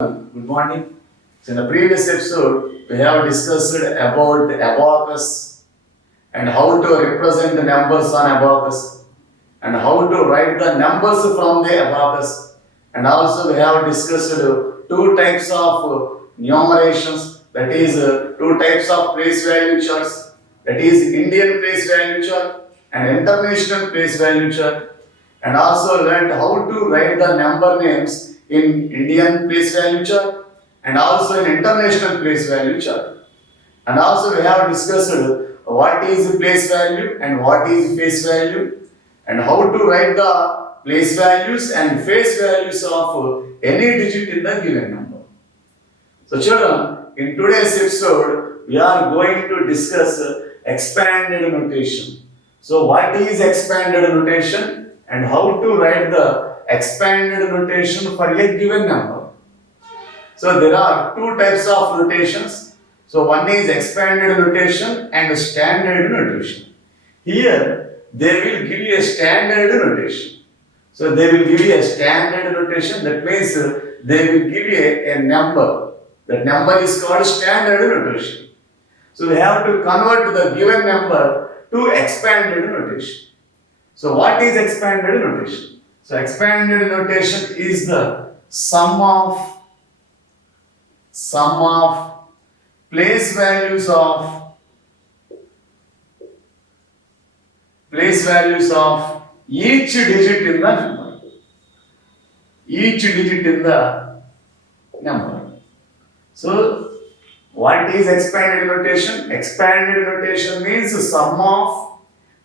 Good morning. So in the previous episode, we have discussed about abacus and how to represent the numbers on abacus and how to write the numbers from the abacus. And also we have discussed two types of numerations, that is two types of place value charts, that is Indian place value chart and international place value chart, and also learned how to write the number names in Indian place value chart and also in international place value chart. And also we have discussed what is place value and what is face value and how to write the place values and face values of any digit in the given number. So children, in today's episode, we are going to discuss expanded notation. So what is expanded notation and how to write the expanded notation for a given number? So there are two types of notations. So one is expanded notation and standard notation. Here they will give you a standard notation. So they will give you a standard notation, that means they will give you a number. That number is called standard notation. So we have to convert the given number to expanded notation. So what is expanded notation? So expanded notation is the sum of place values of each digit in the number. Each digit in the number. So what is expanded notation? Expanded notation means the sum of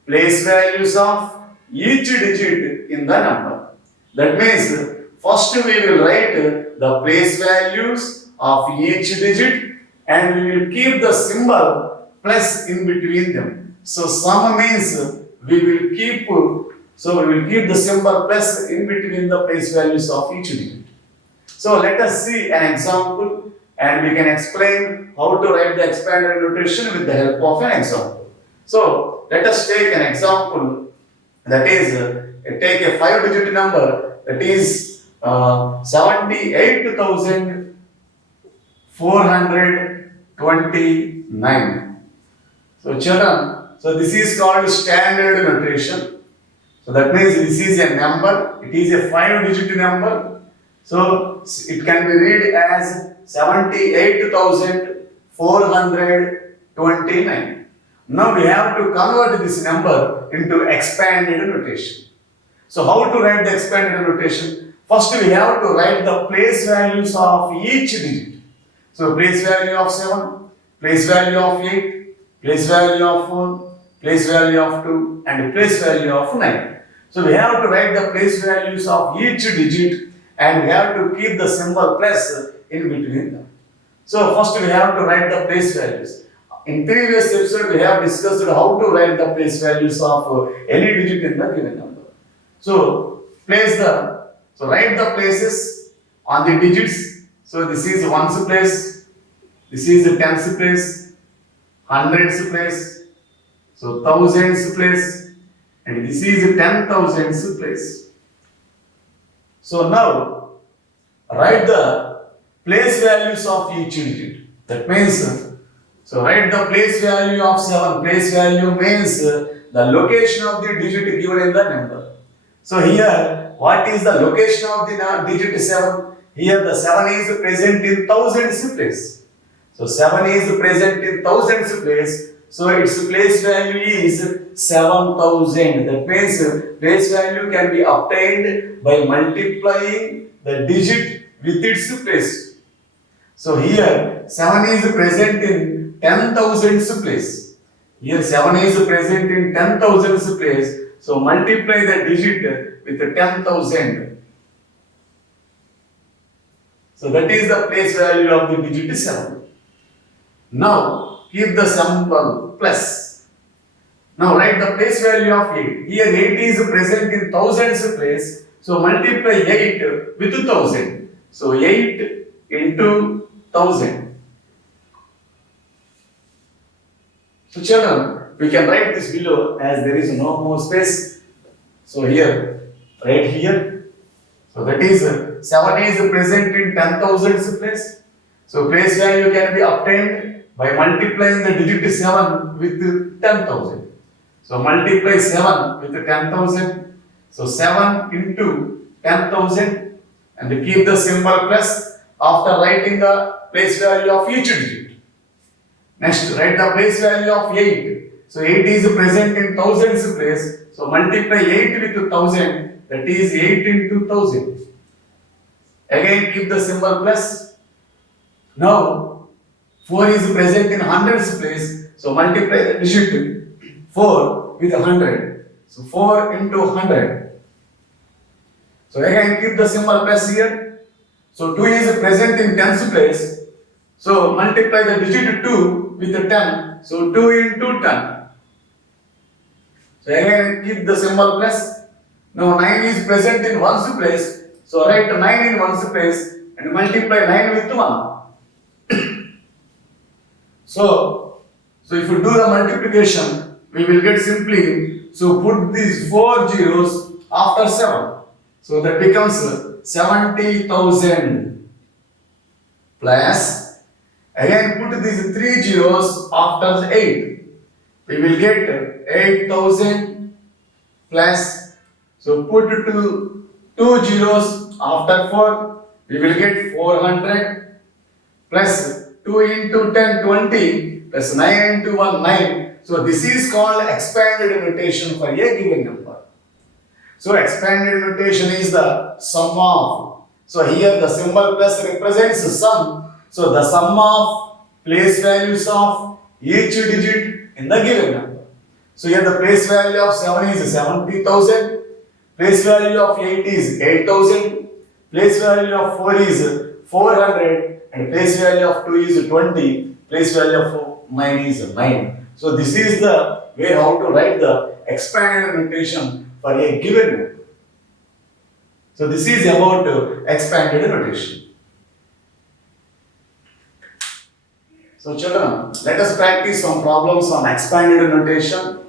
place values of each digit in the number. That means first we will write the place values of each digit and we will keep the symbol plus in between them. So sum means we will keep the symbol plus in between the place values of each digit. So let us see an example and we can explain how to write the expanded notation with the help of an example. So let us take an example, that is take a 5-digit number, that is 78,429. So children, so this is called standard notation. So that means this is a number, it is a 5-digit number. So it can be read as 78,429. Now we have to convert this number into expanded notation. So how to write the expanded notation? First we have to write the place values of each digit. So place value of 7, place value of 8, place value of 4, place value of 2 and place value of 9. So we have to write the place values of each digit and we have to keep the symbol plus in between them. So first we have to write the place values. In previous episode we have discussed how to write the place values of any digit in the given number. So write the places on the digits. So this is ones place, this is the tens place, hundreds place, so thousands place, and this is the 10,000s place. So now write the place values of each digit. That means, so write the place value of 7. Place value means the location of the digit given in the number. So here, what is the location of the digit 7? Here the 7 is present in thousands place. So 7 is present in thousands place. So its place value is 7,000. That means place value can be obtained by multiplying the digit with its place. So here 7 is present in 10,000s place. Here 7 is present in 10,000s place. So multiply the digit with 10,000. So that is the place value of the digit 7. Now keep the symbol plus. Now write the place value of 8. Here 8 is present in thousands place. So multiply 8 with 1000. So 8 into 1000. So children, we can write this below as there is no more space. So here, right here. So that is 7 is present in 10,000s place. So place value can be obtained by multiplying the digit 7 with 10,000. So multiply 7 with 10,000. So 7 into 10,000 and keep the symbol plus after writing the place value of each digit. Next, write the place value of 8. So 8 is present in thousands place. So multiply 8 with 1000, that is 8 into 1000. Again keep the symbol plus. Now 4 is present in hundreds place. So multiply the digit 4 with 100. So 4 into 100. So again keep the symbol plus here. So 2 is present in tens place. So multiply the digit 2 with 10. So 2 into 10. So again keep the symbol plus. Now 9 is present in ones place. So write 9 in ones place and multiply 9 with 1. So if you do the multiplication, we will get simply, so put these 4 zeros after 7. So that becomes 70,000 plus, again put these 3 zeros after 8. We will get 8,000 plus, so put 2 zeros after 4. We will get 400 plus 2 into 10, 20 plus 9 into 1, 9. So this is called expanded notation for a given number. So expanded notation is the sum of. So here the symbol plus represents sum. So the sum of place values of each digit in the given number. So here the place value of 7 is 70,000. Place value of 8 is 8,000. Place value of 4 is 400. And place value of 2 is 20. Place value of 9 is 9. So this is the way how to write the expanded notation for a given number. So this is about expanded notation. So children, let us practice some problems on expanded notation.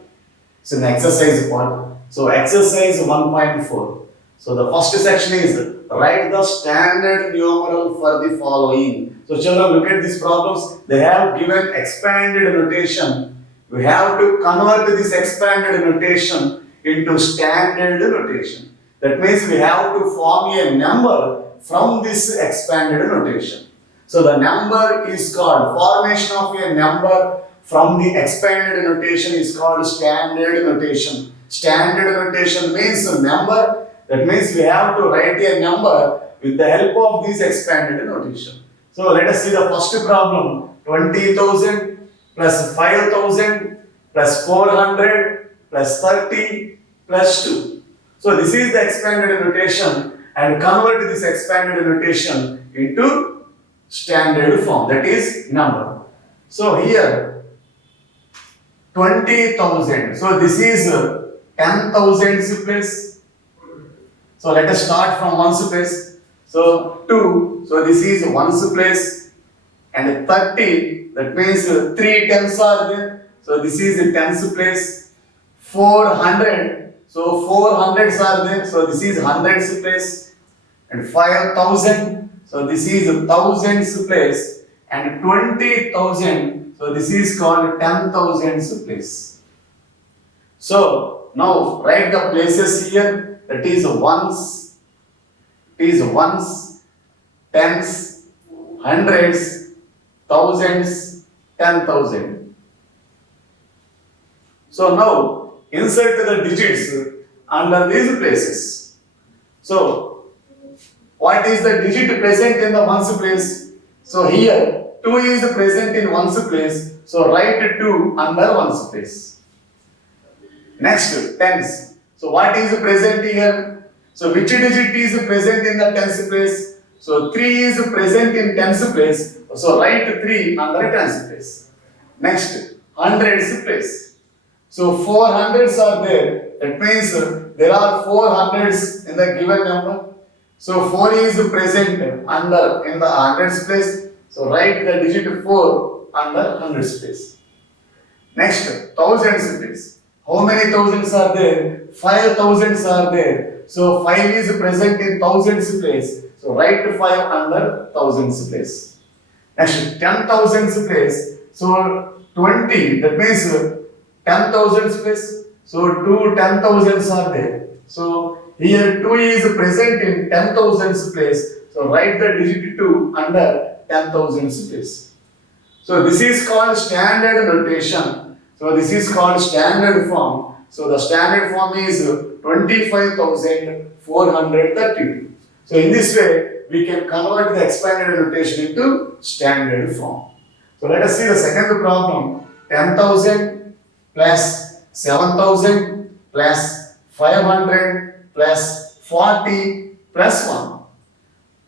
It's an exercise part. So exercise 1.4. So the first section is write the standard numeral for the following. So children, look at these problems. They have given expanded notation. We have to convert this expanded notation into standard notation. That means we have to form a number from this expanded notation. So the number is called, formation of a number from the expanded notation is called standard notation. Standard notation means a number. That means we have to write a number with the help of this expanded notation. So let us see the first problem. 20,000 plus 5,000 plus 400 plus 30 plus 2. So this is the expanded notation and convert this expanded notation into standard form, that is number. So here 20,000. So this is 10,000 place. So let us start from ones place. So 2. So this is ones place and 30. That means 3 tens are there. So this is tens place. 400. So 400s are there. So this is hundreds place. And 5,000. So this is thousands place. And 20,000. So this is called 10,000s place. So now write the places here. That is ones. It is ones, tens, hundreds, thousands, 10,000. So now insert the digits under these places. So what is the digit present in the ones place? So here 2 is present in ones place. So write 2 under ones place. Next, tens. So what is present here? So which digit is present in the tens place? So 3 is present in tens place. So write 3 under tens place. Next, hundreds place. So 4 hundreds are there. That means there are 4 hundreds in the given number. So 4 is present under in the hundreds place. So write the digit 4 under hundreds place. Next, thousands place. How many thousands are there? 5 thousands are there. So 5 is present in thousands place. So write 5 under thousands place. Next 10 thousands place. So 20, that means 10 thousands place. So 2 10 thousands are there. So here 2 is present in 10 thousands place. So write the digit 2 under 10 thousands place. So this is called standard notation. So this is called standard form. So the standard form is 25,432. So in this way, we can convert the expanded notation into standard form. So let us see the second problem. 10,000 plus 7,000 plus 500 plus 40 plus 1.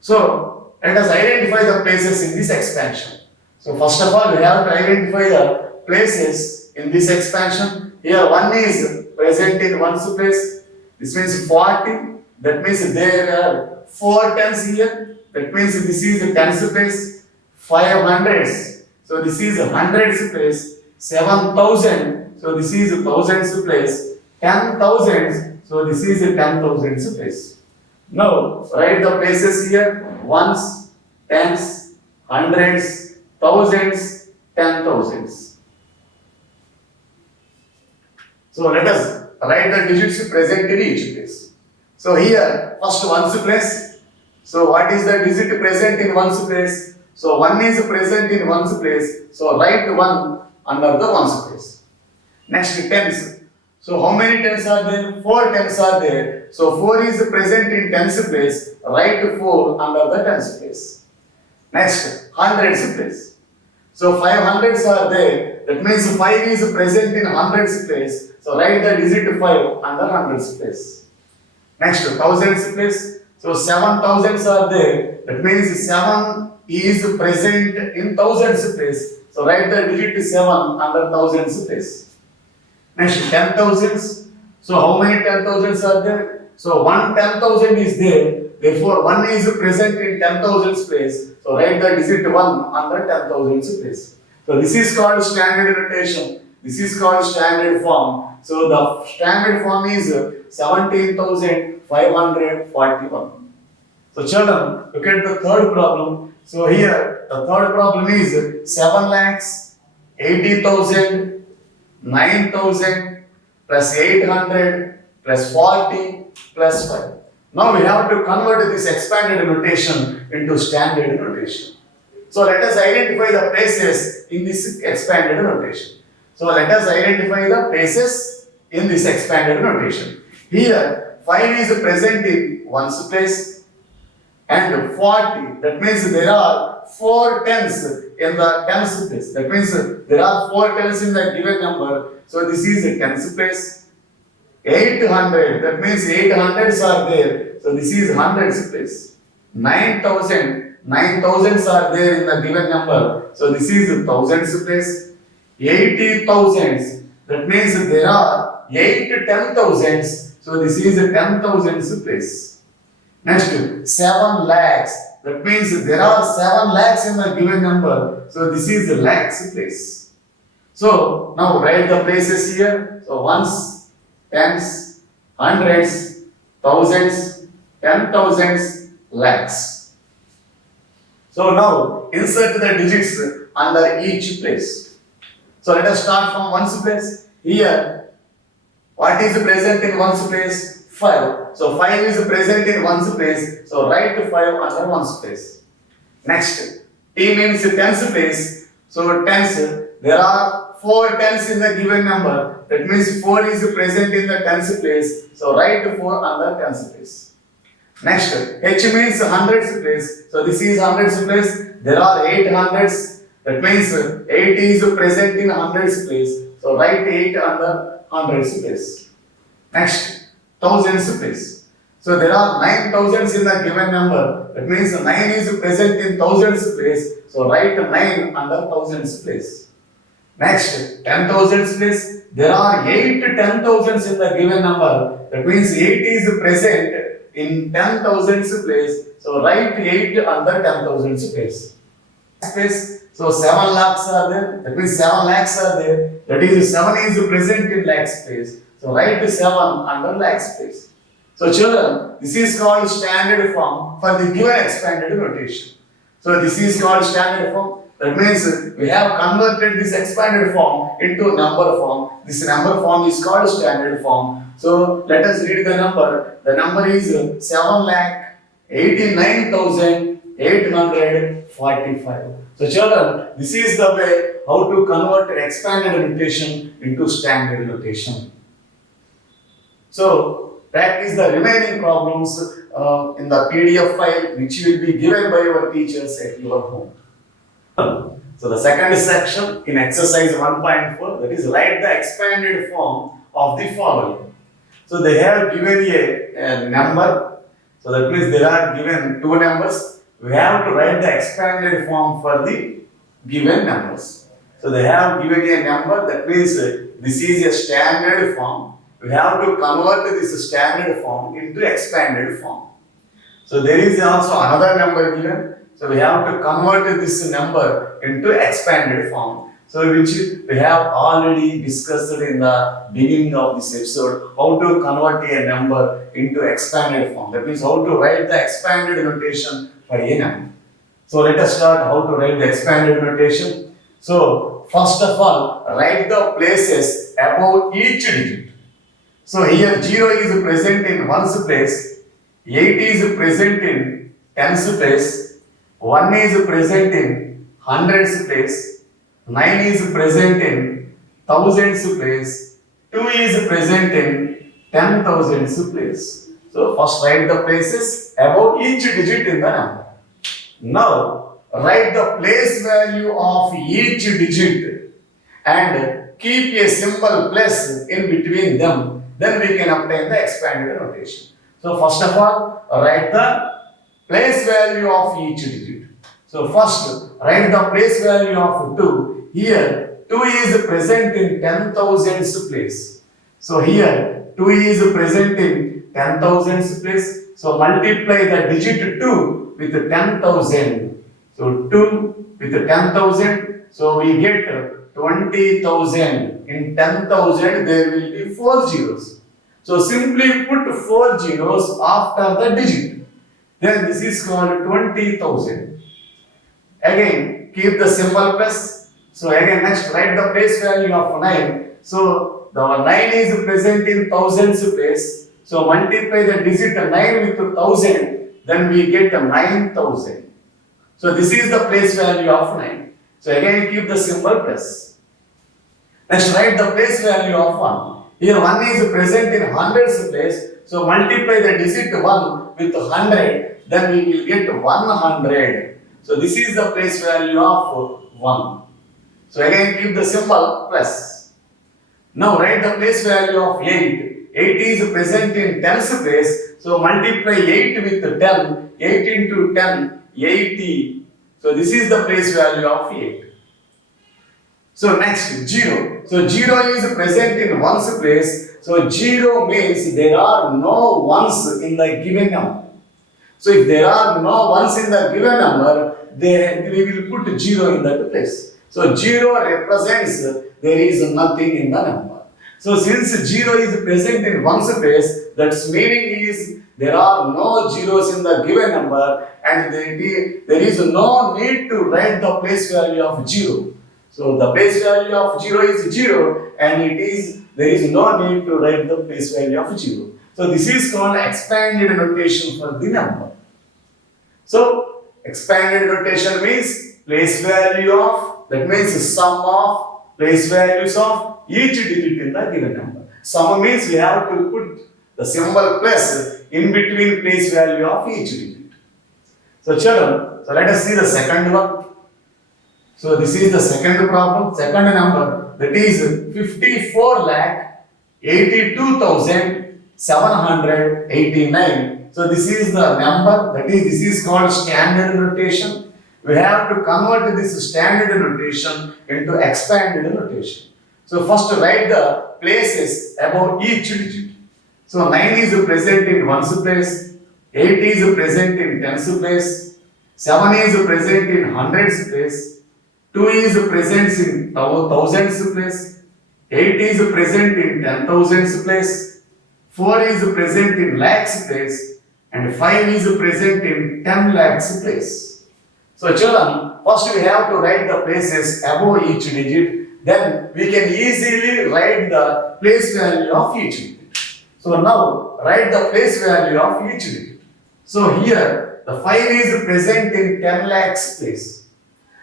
So let us identify the places in this expansion. So first of all, we have to identify the places in this expansion. Here 1 is present in 1's place. This means 40. That means there are 4 tens here. That means this is the tens place. 5 hundreds. So this is a hundreds place. 7,000. So this is a thousands place. 10,000. So this is a 10,000s place. Now write the places here. Ones, tens, hundreds, thousands, 10,000s. So let us write the digits present in each place. So here first 1's place. So what is the digit present in 1's place? So 1 is present in 1's place. So write 1 under the 1's place. Next tens. So how many tens are there? 4 tens are there. So 4 is present in tens place. Write 4 under the tens place. Next hundreds place. So 500s are there. That means 5 is present in hundreds place. So write the digit 5 under hundreds place. Next thousands place. So 7,000s are there. That means 7 is present in thousands place. So write the digit 7 under thousands place. Next 10,000s. So how many 10,000s are there? So 1 10,000 is there. Therefore 1 is present in 10,000s place. So write the digit 1 under 10,000s place. So this is called standard notation. This is called standard form. So the standard form is 17,541. So children, look at the third problem. So here the third problem is 7,80,000, 9,000 plus 800 plus 40 plus 5. Now we have to convert this expanded notation into standard notation. So let us identify the places in this expanded notation. So let us identify the places in this expanded notation. Here 5 is present in 1's place and 40. That means there are 4 tens in the tens place. That means there are 4 tens in the given number. So this is a tens place. 800. That means 800s are there. So this is hundreds place. 9,000. 9,000s are there in the given number. So this is thousands place. 80,000s. That means there are 8 10,000s. So this is 10,000s place. Next 7 lakhs. That means there are 7 lakhs in the given number. So this is lakhs place. So now write the places here. So ones, tens, hundreds, thousands, 10,000s, lakhs. So now insert the digits under each place. So let us start from 1's place. Here, what is present in 1's place? 5. So 5 is present in 1's place. So write 5 under 1's place. Next, T means tens place. So tens, there are 4 tens in the given number. That means 4 is present in the tens place. So write 4 under tens place. Next, H means hundreds place. So this is hundreds place. There are 8 hundreds. That means 8 is present in hundreds place. So write 8 under hundreds place. Next, thousands place. So there are 9 thousands in the given number. That means 9 is present in thousands place. So write 9 under thousands place. Next, 10,000s place. There are 8 10,000s in the given number. That means 8 is present in 10,000s place. So write 8 under 10,000s place. Space. So 7 lakhs are there. That means 7 lakhs are there. That is 7 is present in lakh space. So write 7 under lakh space. So children, this is called standard form for the given expanded notation. So this is called standard form. That means we have converted this expanded form into number form. This number form is called standard form. So let us read the number. The number is 7,89,845. So children, this is the way how to convert expanded notation into standard notation. So practice the remaining problems in the PDF file which will be given by your teachers at your home. So the second section in exercise 1.4, that is write the expanded form of the following. So they have given a number. So that means there are given two numbers. We have to write the expanded form for the given numbers. So they have given a number, that means this is a standard form. We have to convert this standard form into expanded form. So there is also another number given. So we have to convert this number into expanded form. So which we have already discussed in the beginning of this episode, how to convert a number into expanded form. That means how to write the expanded notation for a number. So let us start how to write the expanded notation. So first of all, write the places above each digit. So here 0 is present in ones place, 8 is present in tens place, 1 is present in hundreds place, 9 is present in thousands place, 2 is present in 10,000s place. So first write the places above each digit in the number. Now write the place value of each digit and keep a symbol plus in between them. Then we can obtain the expanded notation. So first of all, write the place value of each digit. So first, write the place value of 2. Here, 2 is present in 10,000s place. So here, 2 is present in 10,000s place. So multiply the digit 2 with 10,000. So 2 with 10,000. So we get 20,000. In 10,000, there will be 4 zeros. So simply put 4 zeros after the digit. Then this is called 20,000. Again, keep the symbol plus. So again, next write the place value of 9. So the 9 is present in thousands place. So multiply the digit 9 with 1000. Then we get 9,000. So this is the place value of 9. So again, keep the symbol plus. Next, write the place value of 1. Here 1 is present in hundreds place. So multiply the digit 1 with 100. Then we will get 100. So this is the place value of 1. So again keep the symbol plus. Now write the place value of 8. 8 is present in tens place. So multiply 8 with 10. 8 into 10, 80. So this is the place value of 8. So next, 0. So 0 is present in ones place. So 0 means there are no ones in the given number. So if there are no ones in the given number, then we will put 0 in that place. So 0 represents there is nothing in the number. So since 0 is present in ones place, that's meaning is there are no zeros in the given number, and there is no need to write the place value of 0. So the place value of 0 is 0, and there is no need to write the place value of 0. So this is called expanded notation for the number. So expanded notation means place value of, that means sum of place values of each digit in the given number. Sum means we have to put the symbol plus in between place value of each digit. So children, so let us see the second one. So this is the second problem, second number, that is 54,82,789. So this is the number, that is this is called standard notation. We have to convert this standard notation into expanded notation. So first write the places above each digit. So 9 is present in ones place, 8 is present in tens place, 7 is present in hundreds place, 2 is present in thousands place, 8 is present in 10,000s place, 4 is present in lakhs place, and 5 is present in 10 lakhs place. So children, first we have to write the places above each digit, then we can easily write the place value of each digit. So now write the place value of each digit. So here the 5 is present in 10 lakhs place.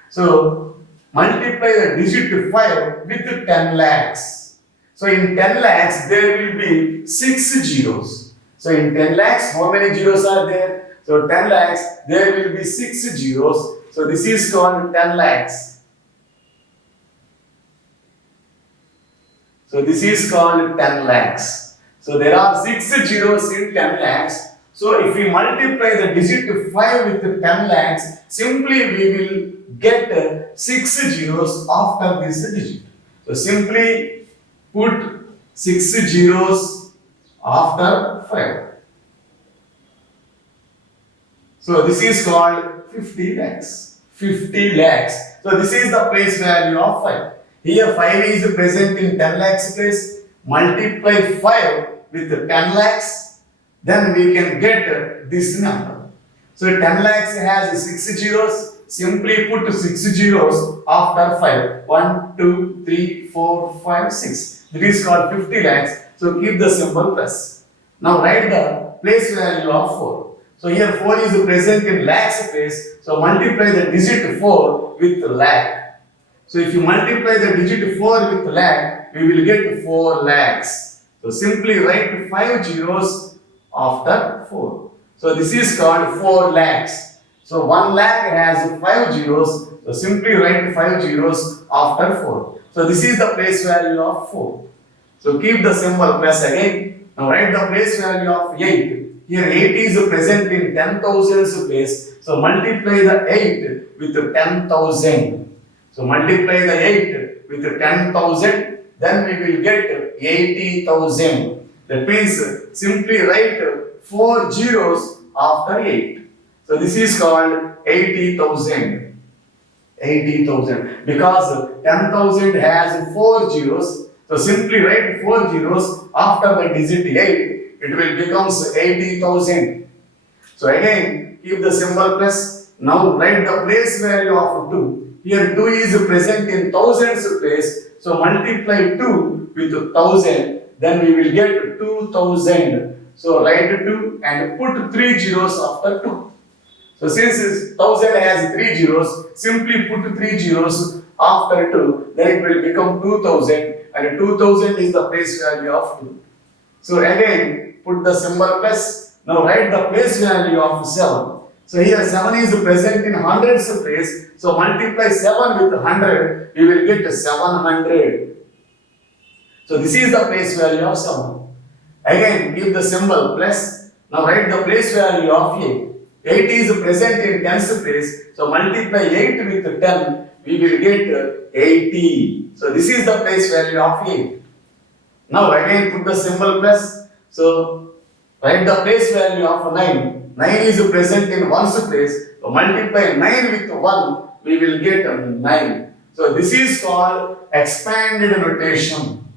So multiply the digit 5 with 10 lakhs. So in 10 lakhs there will be 6 zeros. So in 10 lakhs how many zeros are there? So 10 lakhs there will be 6 zeros. So this is called 10 lakhs. So this is called 10 lakhs. So there are 6 zeros in 10 lakhs. So if we multiply the digit 5 with 10 lakhs, simply we will get 6 zeros after this digit. So simply put 6 zeros after 5. So this is called 50 lakhs. 50 lakhs. So this is the place value of 5. Here 5 is present in 10 lakhs place. Multiply 5 with 10 lakhs. Then we can get this number. So 10 lakhs has 6 zeros. Simply put 6 zeros after 5. 1, 2, 3, 4, 5, 6. It is called 50 lakhs. So keep the symbol plus. Now write the place value of 4. So here 4 is present in lakhs place. So multiply the digit 4 with lakh. So if you multiply the digit 4 with lakh, we will get 4 lakhs. So simply write 5 zeros after 4. So this is called 4 lakhs. So 1 lakh has 5 zeros. So simply write 5 zeros after 4. So this is the place value of 4. So keep the symbol plus again. Now write the place value of 8. Here 8 is present in 10,000s place. So multiply the 8 with 10,000. So multiply the 8 with 10,000. Then we will get 80,000. That means simply write 4 zeros after 8. So this is called 80,000. 80,000. Because 10,000 has 4 zeros. So simply write 4 zeros after the digit 8. It will becomes 80,000. So again, keep the symbol plus. Now write the place value of 2. Here 2 is present in thousands place. So multiply 2 with 1000. Then we will get 2000. So write 2 and put 3 zeros after 2. So since 1000 has 3 zeros, simply put 3 zeros after 2. Then it will become 2000. And 2000 is the place value of 2. So again, put the symbol plus. Now write the place value of 7. So here 7 is present in hundreds place. So multiply 7 with 100. We will get 700. So this is the place value of 7. Again, give the symbol plus. Now write the place value of 8. 8 is present in tens place. So multiply 8 with 10. We will get 80. So this is the place value of 8. Now again put the symbol plus. So write the place value of 9. 9 is present in ones place. So multiply 9 with 1. We will get 9. So this is called expanded notation.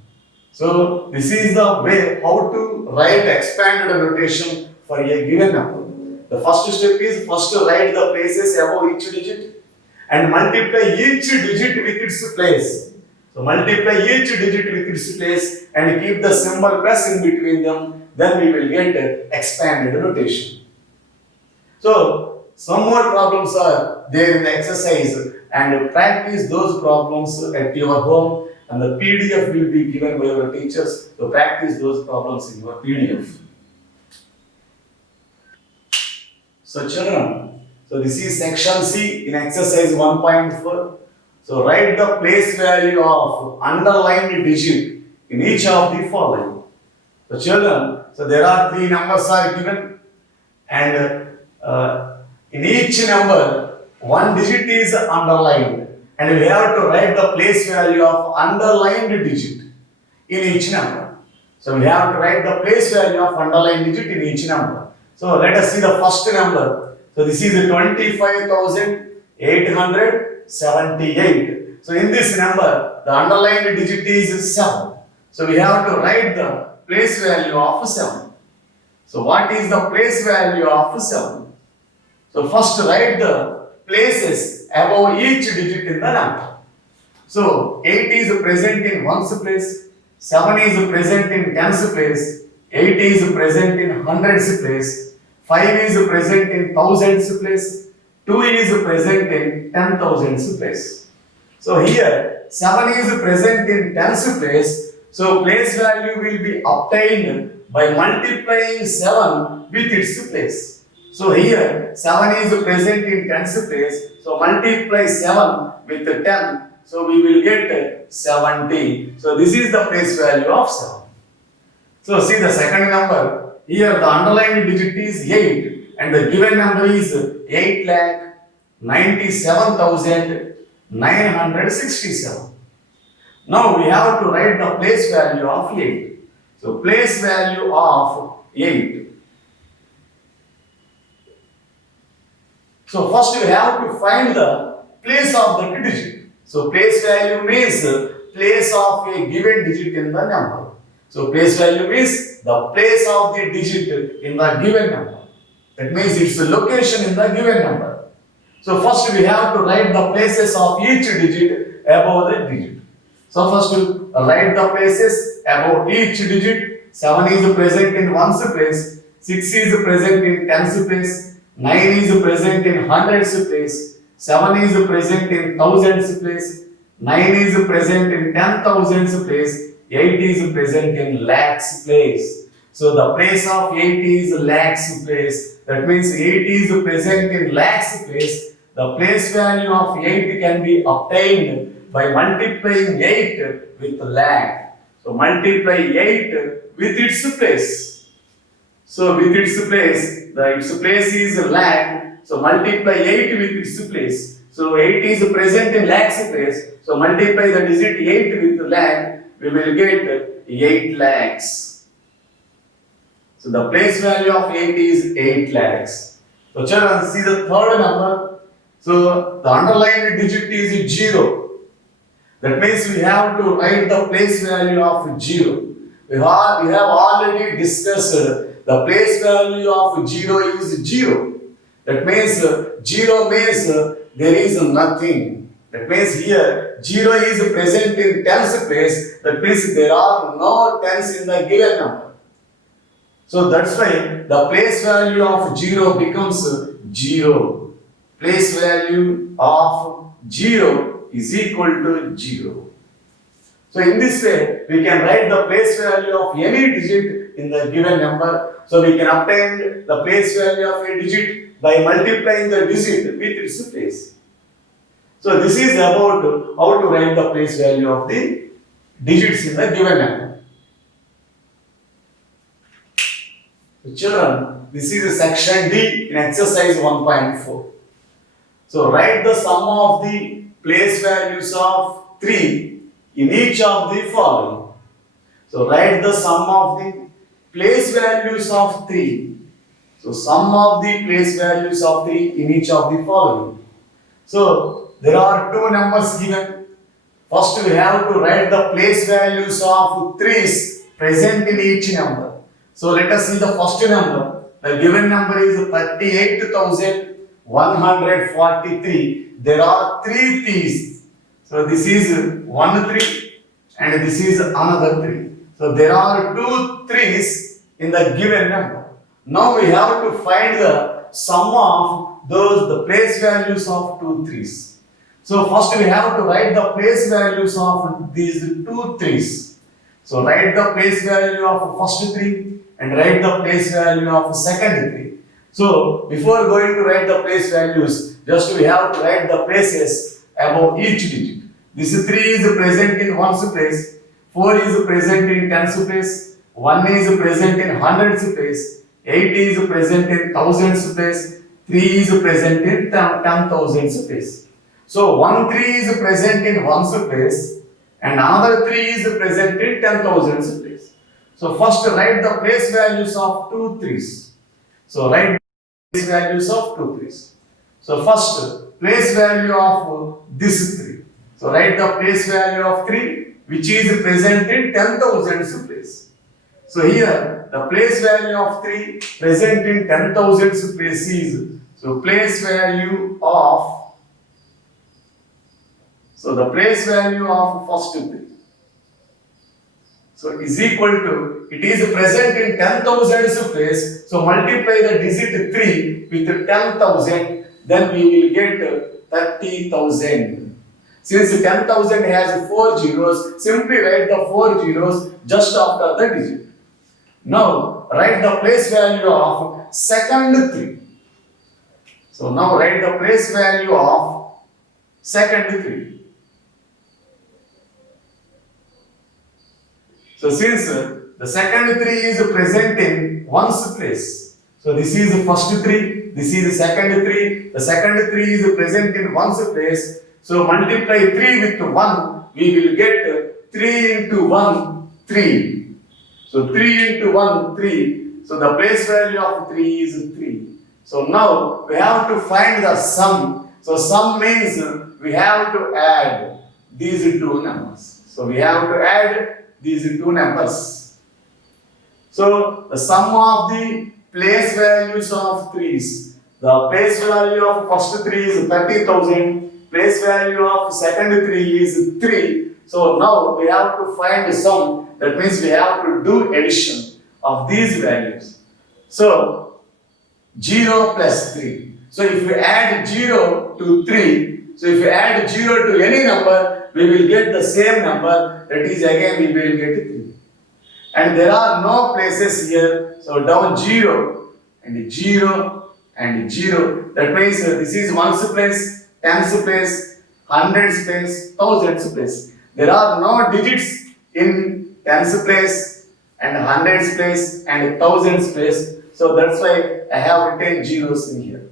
So this is the way how to write expanded notation for a given number. The first step is first to write the places above each digit and multiply each digit with its place. So multiply each digit with its place and keep the symbol plus in between them. Then we will get expanded notation. So some more problems are there in the exercise and practice those problems at your home, and the PDF will be given by your teachers. So practice those problems in your PDF. So children, so this is section C in exercise 1.4. So write the place value of underlined digit in each of the following. So children, so there are 3 numbers are given, and in each number 1 digit is underlined, and we have to write the place value of underlined digit in each number. So we have to write the place value of underlined digit in each number. So let us see the first number. So this is 25,878. So in this number, the underlined digit is 7. So we have to write the place value of 7. So what is the place value of 7? So first write the places above each digit in the number. So 8 is present in ones place, 7 is present in tens place, 8 is present in hundreds place, 5 is present in thousands place, 2 is present in 10,000s place. So here 7 is present in tens place, so place value will be obtained by multiplying 7 with its place. So here 7 is present in tens place, so multiply 7 with 10. So we will get 70. So this is the place value of 7. So see the second number. Here the underlined digit is 8 and the given number is 8,97,967. Now we have to write the place value of 8. So place value of 8. So first we have to find the place of the digit. So place value means place of a given digit in the number. So place value means the place of the digit in the given number. That means it's the location in the given number. So first we have to write the places of each digit above the digit. So first write the places above each digit. 7 is present in ones place, 6 is present in tens place, 9 is present in hundreds place, 7 is present in thousands place, 9 is present in 10,000s place, 8 is present in lakhs place. So the place of 8 is lakhs place. That means 8 is present in lakhs place. The place value of 8 can be obtained by multiplying 8 with lakh. So multiply 8 with its place. So with its place, its place is lakh. So multiply 8 with its place. So 8 is present in lakhs place. So multiply the digit 8 with lakh, we will get 8 lakhs. So the place value of 8 is 8 lakhs. So children, see the third number. So the underlined digit is 0. That means we have to write the place value of 0. We have already discussed the place value of 0 is 0. That means 0 means there is nothing. That means here 0 is present in tens place. That means there are no tens in the given number. So that's why the place value of 0 becomes 0. Place value of 0 is equal to 0. So in this way, we can write the place value of any digit in the given number. So we can obtain the place value of a digit by multiplying the digit with its place. So this is about how to write the place value of the digits in the given number. So children, this is section D in exercise 1.4. So write the sum of the place values of 3 in each of the following. So write the sum of the place values of 3. So sum of the place values of 3 in each of the following. So there are two numbers given. First we have to write the place values of 3's present in each number. So let us see the first number. The given number is 38,143. There are 3 3's. So this is 1 3 and this is another 3. So there are 2 3's in the given number. Now we have to find the sum of the place values of 2 3's. So first we have to write the place values of these 2 3's. So write the place value of first 3 and write the place value of second 3. So before going to write the place values, just we have to write the places above each digit. This 3 is present in ones place, 4 is present in tens place, 1 is present in hundreds place, 8 is present in thousands place, 3 is present in 10,000s place. So 1 3 is present in ones place and another 3 is present in 10,000s place. So first write the place values of 2 3's. So write place values of two threes. So first, place value of this 3. So write the place value of 3 which is present in 10,000s place. So here the place value of 3 present in 10,000s place is, so place value of, so the place value of first 3. So is equal to, it is present in 10,000s place, so multiply the digit 3 with 10,000, then we will get 30,000. Since 10,000 has 4 zeros, simply write the 4 zeros just after the digit. Now write the place value of second 3. So now write the place value of second 3. So since the second 3 is present in ones place, so this is the first 3, this is the second 3, the second 3 is present in ones place, so multiply 3 with 1, we will get 3 into 1, 3. So 3 into 1, 3, so the place value of 3 is 3. So now we have to find the sum, so sum means we have to add these two numbers. So we have to add these two numbers. So the sum of the place values of 3s. The place value of first 3 is 30,000. Place value of second 3 is 3. So now we have to find the sum. That means we have to do addition of these values. So 0 plus 3. So if we add 0 to 3, so if we add 0 to any number, we will get the same number, that is again we will get 3. And there are no places here, so down 0 and 0 and 0. That means this is ones place, tens place, hundreds place, thousands place. There are no digits in tens place and hundreds place and thousands place. So that's why I have written zeros in here.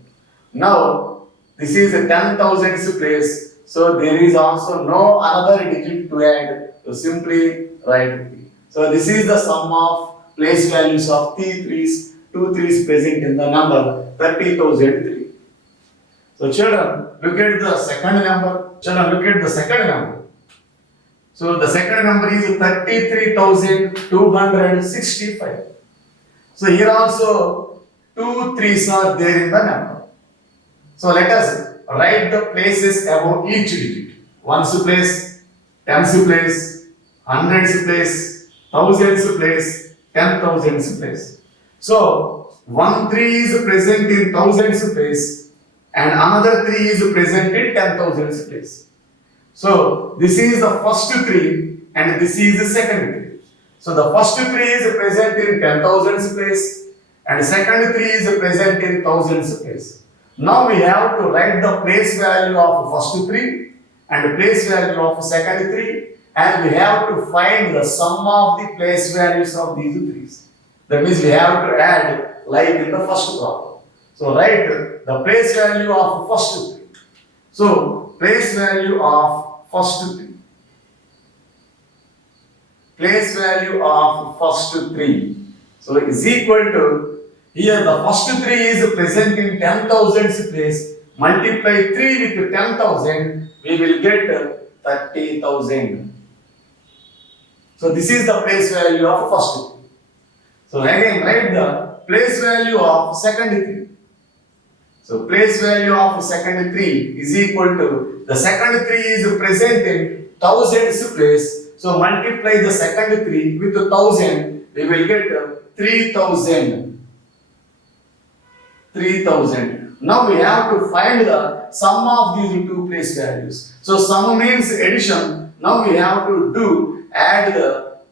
Now this is a 10,000s place. So there is also no another digit to add, so simply write 3. So this is the sum of place values of 3's, 2 3's present in the number 30,003. So children, look at the second number. Children, look at the second number. So the second number is 33,265. So here also 2 3's are there in the number. So let us write the places above each digit. Ones place, tens place, hundreds place, thousands place, 10,000s place. So 1 3 is present in thousands place and another 3 is present in 10,000s place. So this is the first 3 and this is the second 3. So the first 3 is present in 10,000s place and second 3 is present in thousands place. Now we have to write the place value of first 3 and the place value of second 3, and we have to find the sum of the place values of these 3's. That means we have to add like in the first problem. So write the place value of first 3. So place value of first 3. Place value of first 3. So is equal to, here the first 3 is present in 10,000s place. Multiply 3 with 10,000, we will get 30,000. So this is the place value of first 3. So again write the place value of second 3. So place value of second 3 is equal to, the second 3 is present in thousands place. So multiply the second 3 with 1,000, we will get 3,000. 3,000. Now we have to find the sum of these two place values. So sum means addition. Now we have to add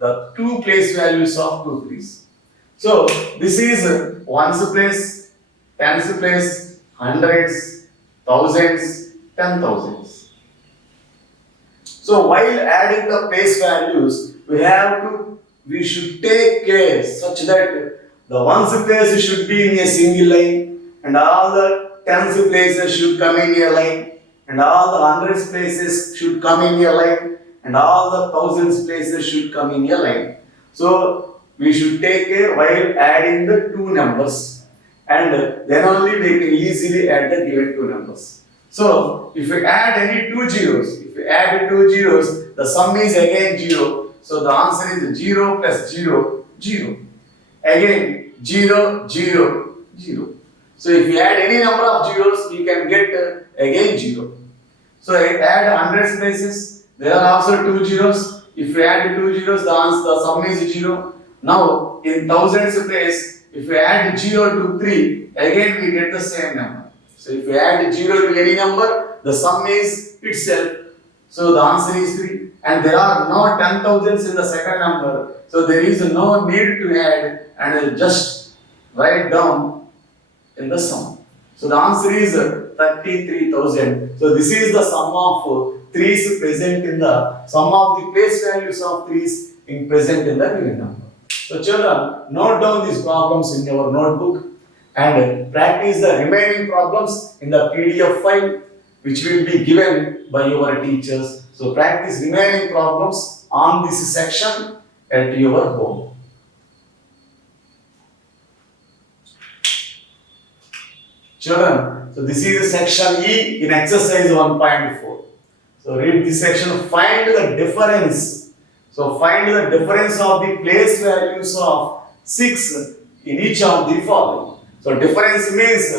the two place values of 2 3's. So this is ones place, tens place, hundreds, thousands, 10,000s. So while adding the place values, we should take care such that the ones place should be in a single line, and all the tens places should come in a line, and all the hundreds places should come in a line, and all the thousands places should come in a line. So we should take care while adding the two numbers. and then only we can easily add the given two numbers. So if we add any two zeros, the sum is again 0. So the answer is 0 plus 0, 0. Again 0, 0, 0. So if you add any number of zeros, you can get again 0. So I add hundreds places, there are also two zeros. If you add two zeros, the sum is 0. Now in thousands place, if we add 0 to 3, again we get the same number. So if we add 0 to any number, the sum is itself. So the answer is 3. And there are no 10,000s in the second number. So there is no need to add and just write down in the sum. So the answer is 33,000. So this is the sum of threes present in the sum of the place values of threes in present in the given number. So children, note down these problems in your notebook and practice the remaining problems in the PDF file which will be given by your teachers. So practice remaining problems on this section at your home. Children, so this is section E in exercise 1.4. So read this section, find the difference. So find the difference of the place values of 6 in each of the following. So difference means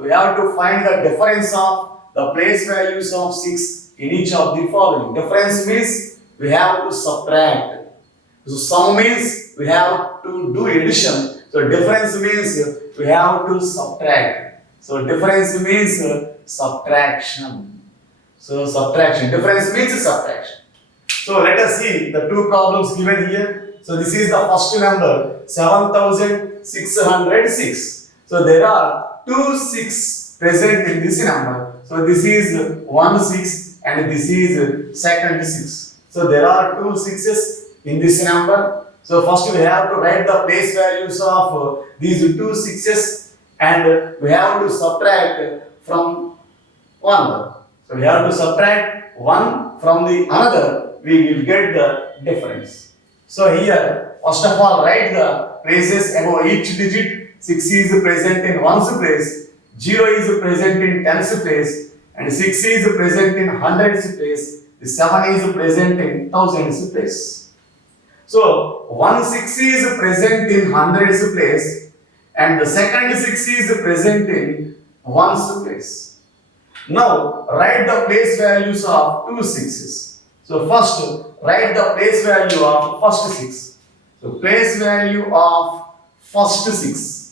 we have to find the difference of the place values of 6 in each of the following. Difference means we have to subtract. So sum means we have to do addition. So difference means we have to subtract. So difference means subtraction. So subtraction. Difference means subtraction. So let us see the two problems given here. So this is the first number 7606. So there are two 6 present in this number. So this is 1 6 and this is second 6. So there are two 6s in this number. So first we have to write the place values of these two 6s and we have to subtract from one. So we have to subtract one from the another, we will get the difference. So here, first of all, write the places above each digit. 6 is present in ones place, 0 is present in tens place, and 6 is present in hundreds place, the 7 is present in thousands place. So 1 6 is present in hundreds place, and the second 6 is present in ones place. Now write the place values of two 6s. So first write the place value of first 6. So place value of first 6.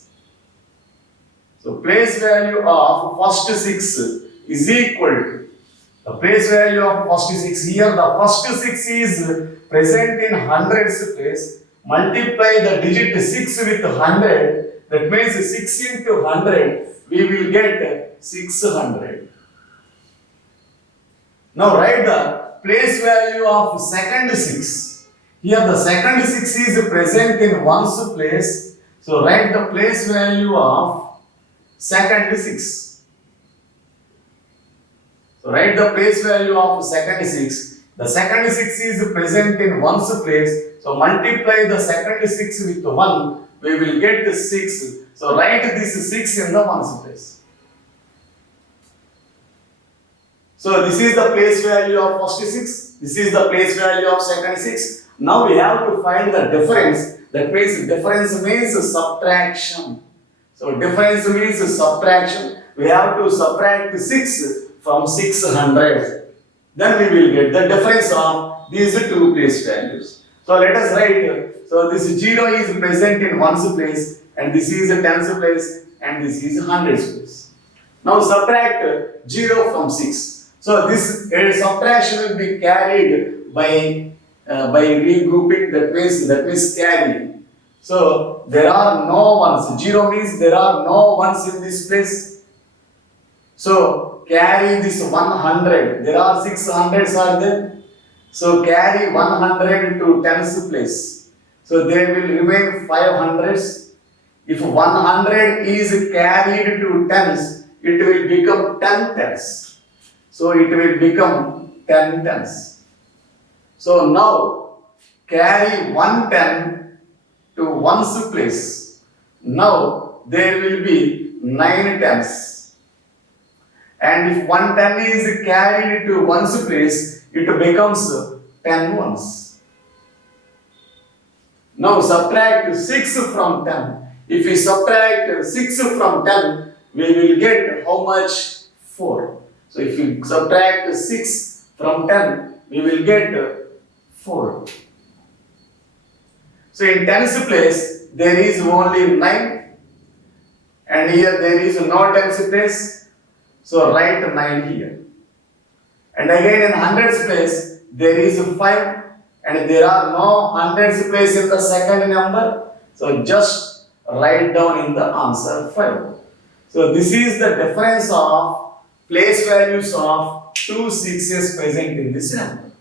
So place value of first 6 is equal to the place value of first 6. Here the first 6 is present in hundreds place. Multiply the digit 6 with 100. That means 6 into 100, we will get 600. Now write the place value of second 6. Here the second 6 is present in ones place. So write the place value of second 6. So write the place value of second 6. The second 6 is present in ones place. So multiply the second 6 with 1. We will get the 6. So write this 6 in the ones place. So this is the place value of first 6. This is the place value of second 6. Now we have to find the difference. That means difference means subtraction. So difference means subtraction. We have to subtract 6 from 600. Then we will get the difference of these two place values. So let us write. So this 0 is present in ones place, and this is a tens place, and this is hundreds place. Now subtract 0 from 6. So this subtraction will be carried by regrouping. That means carry. So there are no ones. 0 means there are no ones in this place. So carry this 100. There are 600s are there. So carry 100 to tens place. So there will remain 500s. If 100 is carried to tens, it will become 10 tens. So it will become 10 tens. So now carry 110 to ones place. Now there will be 9 tens. And if 1 ten is carried to ones place, it becomes 10 ones. Now subtract 6 from 10. If we subtract 6 from 10, we will get how much? 4. So if we subtract 6 from 10, we will get 4. So in tens place, there is only 9. And here there is no tens place. So write 9 here. And again in hundreds place, there is 5. And there are no hundreds place in the second number. So just write down in the answer 5. So this is the difference of place values of two sixes present in this number.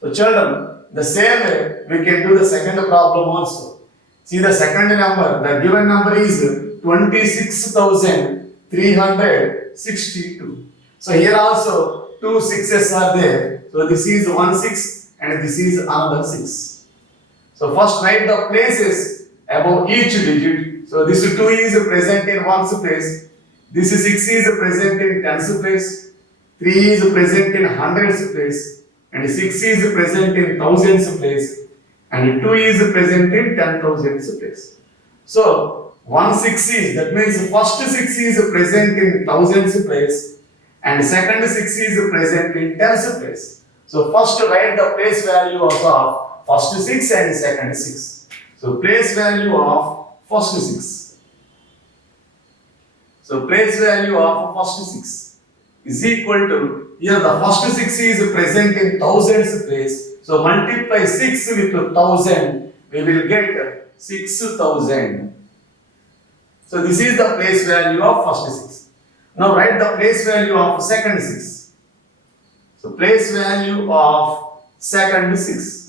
So children, the same way we can do the second problem also. See the second number, the given number is 26,362. So here also two sixes are there. So this is 1 6 and this is another 6. So first write the places above each digit. So this 2 is present in ones place. This 6 is present in tens place. 3 is present in hundreds place. And 6 is present in thousands place. And 2 is present in 10,000s place. So 1 6 is, that means first 6 is present in thousands place. And second 6 is present in tens place. So first write the place value of first 6 and second 6. So place value of first 6. So place value of first 6 is equal to, here the first 6 is present in thousands place. So multiply 6 with 1000, we will get 6000. So this is the place value of first 6. Now write the place value of second 6. So place value of second 6.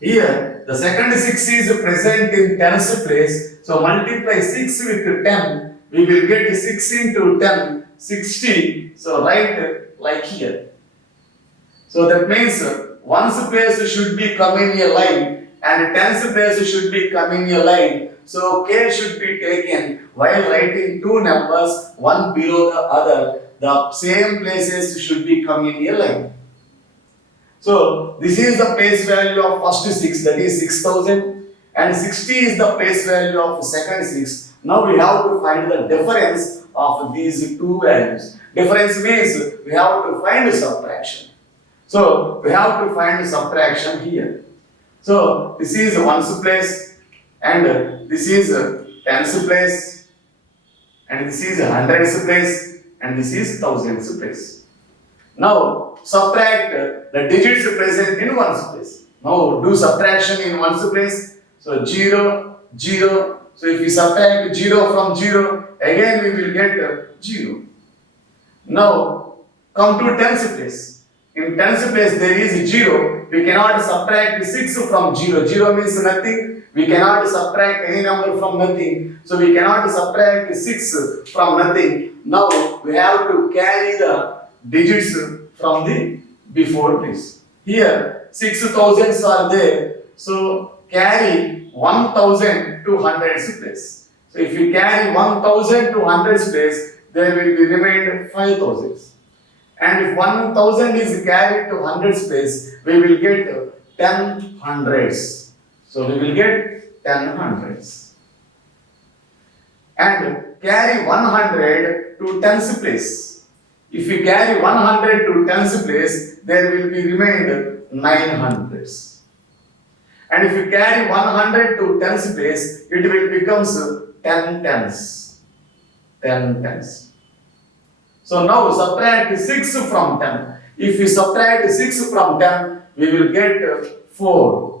Here the second 6 is present in tens place. So multiply 6 with 10, we will get 6 into 10, 60. So write like here. So that means ones place should be coming in a line and tens place should be coming in a line. So care should be taken while writing two numbers one below the other. The same places should be coming in a line. So this is the place value of first 6, that is 6000, and 60 is the place value of second 6. Now we have to find the difference of these two values. Difference means we have to find subtraction. So we have to find subtraction here. So this is ones place, and this is tens place, and this is hundreds place, and this is thousands place. Now subtract the digits present in ones place. Now do subtraction in ones place. So 0, 0. So if we subtract 0 from 0, again we will get 0. Now come to tens place. In tens place there is 0. We cannot subtract 6 from 0. 0 means nothing. We cannot subtract any number from nothing. So we cannot subtract 6 from nothing. Now we have to carry the digits from the before place. Here 6,000s are there. So carry 1,000 to hundreds place. So if we carry 1,000 to hundreds place, there will be remained 5,000s. And if 1,000 is carried to hundreds place, we will get 10 hundreds. So we will get 10 hundreds. And carry 100 to tens place. If we carry 100 to tens place, there will be remained 9 hundreds. And if we carry 100 to tens place, it will become 10 tens. 10 tens. So now subtract 6 from 10. If we subtract 6 from 10, we will get 4.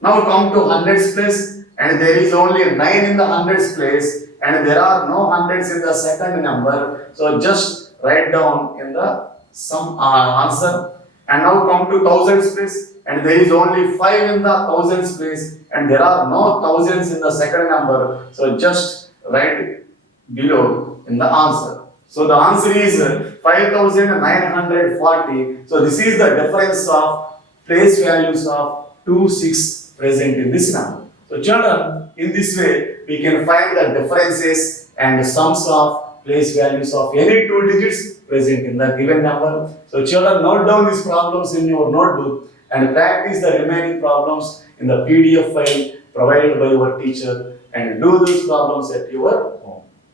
Now come to hundreds place, and there is only 9 in the hundreds place, and there are no hundreds in the second number. So just write down in the sum answer. And now come to thousands place, and there is only 5 in the thousands place, and there are no thousands in the second number. So just write below in the answer. So the answer is 5,940. So this is the difference of place values of 2, 6 present in this number. So children, in this way, we can find the differences and sums of place values of any two digits present in the given number. So children, note down these problems in your notebook and practice the remaining problems in the PDF file provided by your teacher and do these problems at your home.